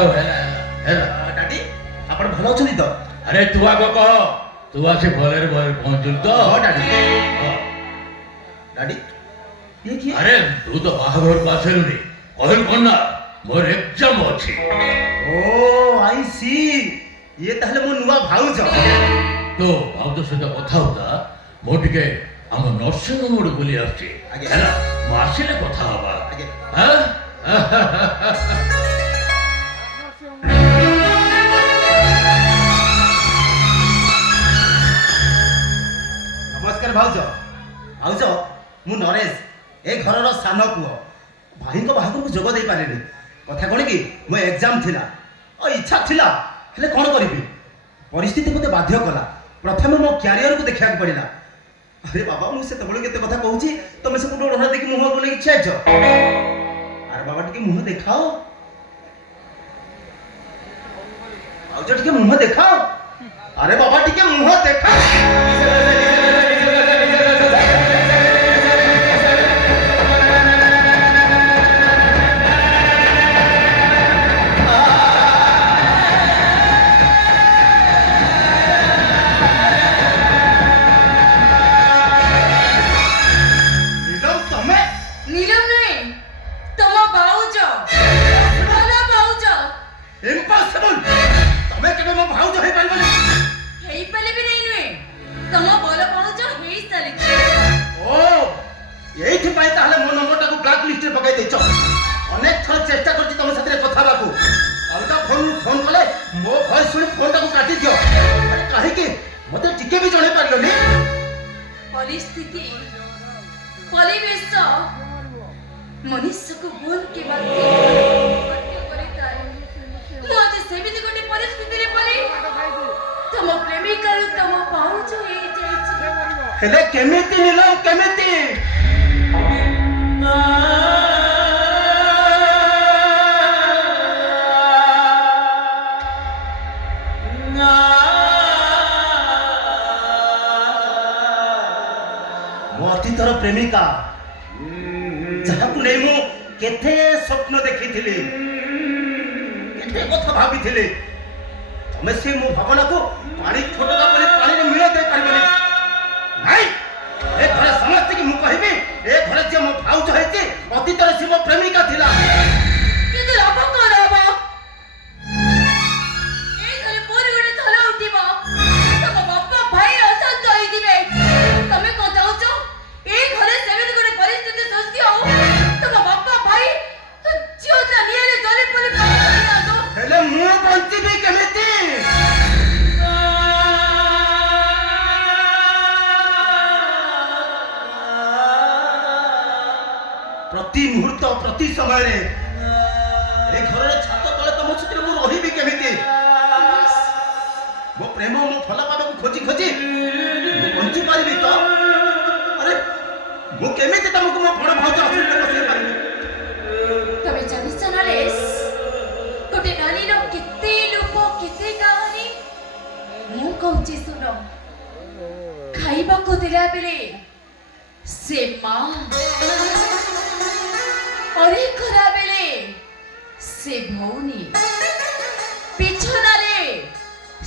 Daddy ଆପଣ ଭଲ ଅଛନ୍ତି ତ? अरे तू आग कह तू आसे भले पहुंचल तो ହଁ ଡାଡି। ଡାଡି ଇଏ କିଏ? अरे तू तो बाहर पास कहल कौन ना मोर एग्जाम अच्छी ଓ ଆଇ ସି ଇଏ ତାହେଲେ ମୋ ନୂଆ ଭାଉଜ। तो भाव सहित कथा होता मो टिके आम नर्सिंग होम बोली आछी आगे। है ना मो आसिले कथा हवा आगे। हां ନମସ୍କାର ଭାଉଜ। ଭାଉଜ ମୁଁ ନରେଶ ଏ ଘରର ସାନ ପୁଅ। ଭାଇଙ୍କ ବାହାଘରକୁ ଯୋଗ ଦେଇପାରିଲିନି। କଥା କ'ଣ କି ମୋ ଏକ୍ଜାମ ଥିଲା ଇଚ୍ଛା ଥିଲା ହେଲେ କ'ଣ କରିବି ପରିସ୍ଥିତି ମୋତେ ବାଧ୍ୟ କଲା। ପ୍ରଥମେ ମୋ କ୍ୟାରିୟରକୁ ଦେଖିବାକୁ ପଡ଼ିଲା। ଆରେ ବାବା ମୁଁ ସେତେବେଳେ କେତେ କଥା କହୁଛି ତମେ ସବୁ ଡୋଳା ଦେଇକି ମୁହଁ ବନେଇକି ଛାଇଛ। ଆରେ ବାବା ଟିକେ ମୁହଁ ଦେଖାଅ। ଭାଉଜ ଟିକେ ମୁହଁ ଦେଖାଅ। ଆରେ ବାବା ଟିକେ ମୁହଁ ଦେଖାଅ। मनुष्य को बोल के बात मुझे सेमिति गोटे परिस्थिति रे पले तम प्रेमिका रो तम पाउच हे जाइछि हेले केमिति निलम केमिति मो अतीतर प्रेमिका जहाकु नै मु केथे स्वप्न देखिथिली केथे कथा भाबिथिली तमे से मो भावना को पानी छोटका पले पानी रे मिले दे परबनी नाही ए घरे समस्त की मु कहबी ए घरे जे मो भाउज हेती अतीतर से मो प्रेमिका थिला किंतु अब कोन हबो ए घरे पूरी गोटे थला उठिबो तम बापा भाई अशांत होई दिबे तमे को जाउचो ए घरे सेमिति गोटे परिस्थिति सृष्टि हो तम बापा भाई तो जियोता नियरे जले पले पानी आदो हेले मु बंचिबी केमिति प्रति मुहूर्त प्रति समय रे ए घर छात तले तम सहित मु रहिबी केमिति मो प्रेम मो फल पाबा को खोजी खोजी मु बंची पारिबी तो अरे मु केमिति तमको मो फण भाउज आफिल बसै पारिबी तमे जानिछ नरेश गोटे नानी नो किते लोक किते कहानी मु कहूची सुनो खाइबा को दिला बेले से मां अरे खरा बेले से भौनी पिछना रे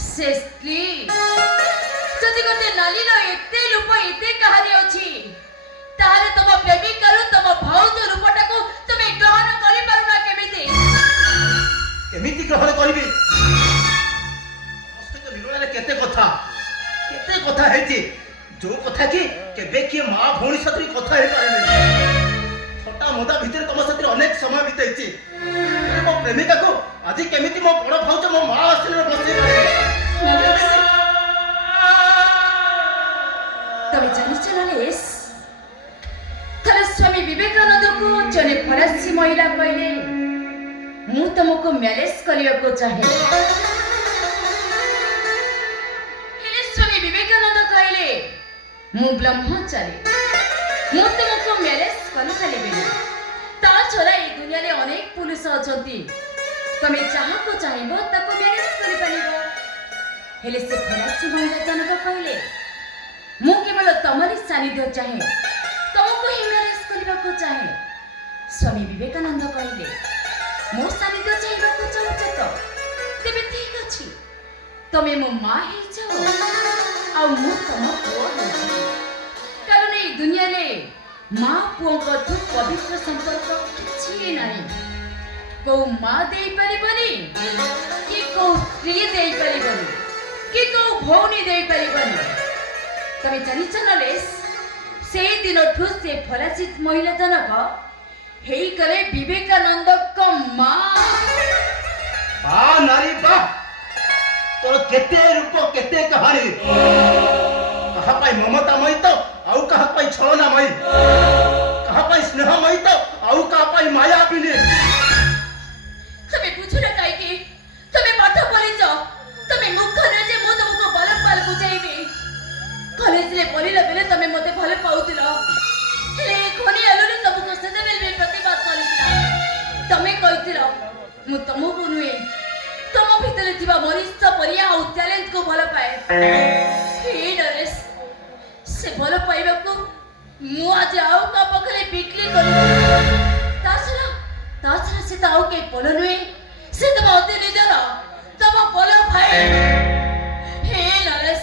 से स्त्री जदि गोटे नानी नो एते लोक एते कहानी अछि ताले तम प्रेमिका रो तम भाउज रूपटा को तमे ग्रहण करि पारुना केमिति केमिति ग्रहण करबी मस्त तो निरोला केते कथा हेची जो कथा की केबे की मां भौणी साथी कथा हे पारे छोटा मोदा भीतर तम साथी अनेक समय बितेची मो प्रेमिका को आज केमिति मो बड़ भाउज मो मां आसने बसै पारे तमे जानिछ नरेश थरे स्वामी विवेकानंद को जने फरासी महिला कहले मु तुमको मैरेज करिया को चाहे हेले स्वामी विवेकानंद कहले मु ब्रह्मचारी मु तुमको मैरेज कनु खाली बेले ता छोरा ए दुनिया रे अनेक पुरुष अछंती तमे चाहा को चाहेबो ताको मैरेज करि पालिबो हेले से फरासी महिला जनक कहले मु केवल तमरी सानिध्य चाहे तुमको ही मैरेज करने को चाहे स्वामी विवेकानंद कहले ମୋ ସାନିଧ୍ୟ ଚାହିଁବାକୁ ଚାହୁଁଛ ତ ତେବେ ଠିକ ଅଛି ତମେ ମୋ ମା ହେଇଯାଅ ଆଉ ମୁଁ ତମ ପୁଅ ହେଇଯିବି କାରଣ ଏଇ ଦୁନିଆରେ ମା ପୁଅଙ୍କଠୁ ପବିତ୍ର ସମ୍ପର୍କ କିଛି ନାହିଁ କୋଉ ମା ଦେଇପାରିବନି କି କୋଉ ସ୍ତ୍ରୀ ଦେଇପାରିବନି କି କୋଉ ଭଉଣୀ ଦେଇପାରିବନି ତମେ ଜାଣିଛ ନରେଶ ସେଇ ଦିନଠୁ ସେ ଫରାସିତ ମହିଳା ଜଣକ ହେଇଗଲେ ବିବେକାନନ୍ଦଙ୍କ ମା ବା ନାରୀ ବା ତୋର କେତେ ରୂପ କେତେ କାହାଣୀ କାହା ପାଇଁ ମମତାମୟୀ ତ ଆଉ କାହା ପାଇଁ ଛଳନାମୟୀ କାହା ପାଇଁ ସ୍ନେହମୟୀ ତ ଆଉ କାହା ପାଇଁ ମାୟାବିନୀ ତମେ ବୁଝୁନ କାହିଁକି ତମେ ପାଠ ପଢିଛ ତମେ ମୁଖରେ ଯେ ମୁଁ ତମକୁ ଭଲ ପାଲ ବୁଝାଇବି କଲେଜରେ ପଢିଲା ବେଳେ ତମେ ମତେ ଭଲ ପାଉଥିଲ ହେଲେ ଖନି ଆଲୁରେ ତମକୁ ସେତେବେଳେ ପ୍ରତିବାଦ କରିଥିଲା ତମେ କହିଥିଲ ମୁଁ ତମକୁ ନୁହେଁ ତମ ଭିତରେ ଥିବା ମଣିଷ ପରିଆ ଆଉ ଟ୍ୟାଲେଣ୍ଟକୁ ଭଲ ପାଏ ହେ ନରେଶ ସେ ଭଲ ପାଇବାକୁ ମୁଁ ଆଜି ଆଉ କାହା ପାଖରେ ବିକ୍ରି କରିବି ତା ଛଡା ସେ ତ ଆଉ କେହି ପଲ ନୁହେଁ ସେ ତମ ଅତି ନିଜର ତମ ପଲ ଭାଇ ହେ ନରେଶ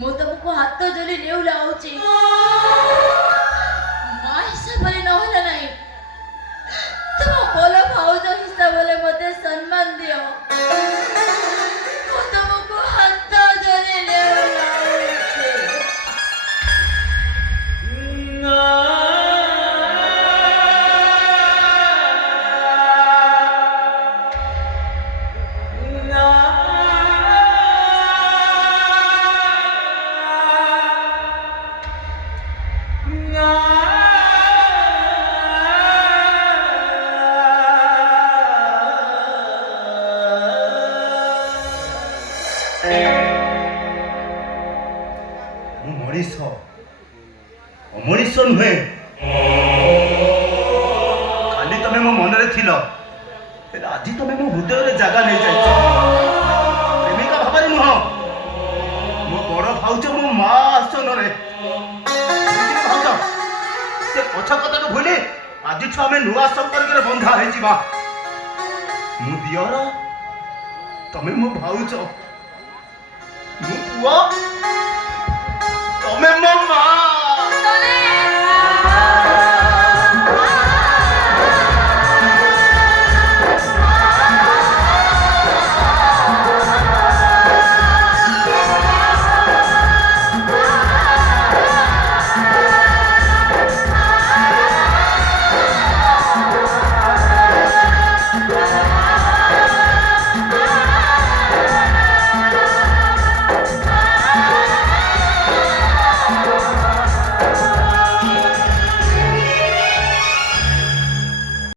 ମୁଁ ତମକୁ ହାତ ଯୋଡ଼ି ନେଉଲାଉଛି ମା ହିସାବରେ ନହେଲା ନାହିଁ ତମ ପଲ ଭାଉଜ ହିସାବରେ ମତେ ସମ୍ମାନ ଦିଅ ମୁଁ ତମକୁ ହାତ ଯୋଡ଼ି ନେଉଲାଉଛି ମୁଁ ମଣିଷ ଅମଣିଷ ନୁହେଁ କାଲି ତମେ ମୋ ମନରେ ଥିଲ ହେଲେ ଆଜି ତମେ ମୋ ହୃଦୟରେ ଜାଗା ନେଇଯାଇଛ ପ୍ରେମିକା ଭାବରେ ନୁହଁ ମୋ ବଡ ଭାଉଜ ମୋ ମା ଆସନରେ ଭାଉଜ ସେ ପଛ କଥାକୁ ଭୁଲି ଆଜିଠୁ ଆମେ ନୂଆ ସମ୍ପର୍କରେ ବନ୍ଧା ହେଇଯିବା ମୁଁ ଦିଅର ତମେ ମୋ ଭାଉଜ ମୁଁ ପୁଅ ତମେ ମୋ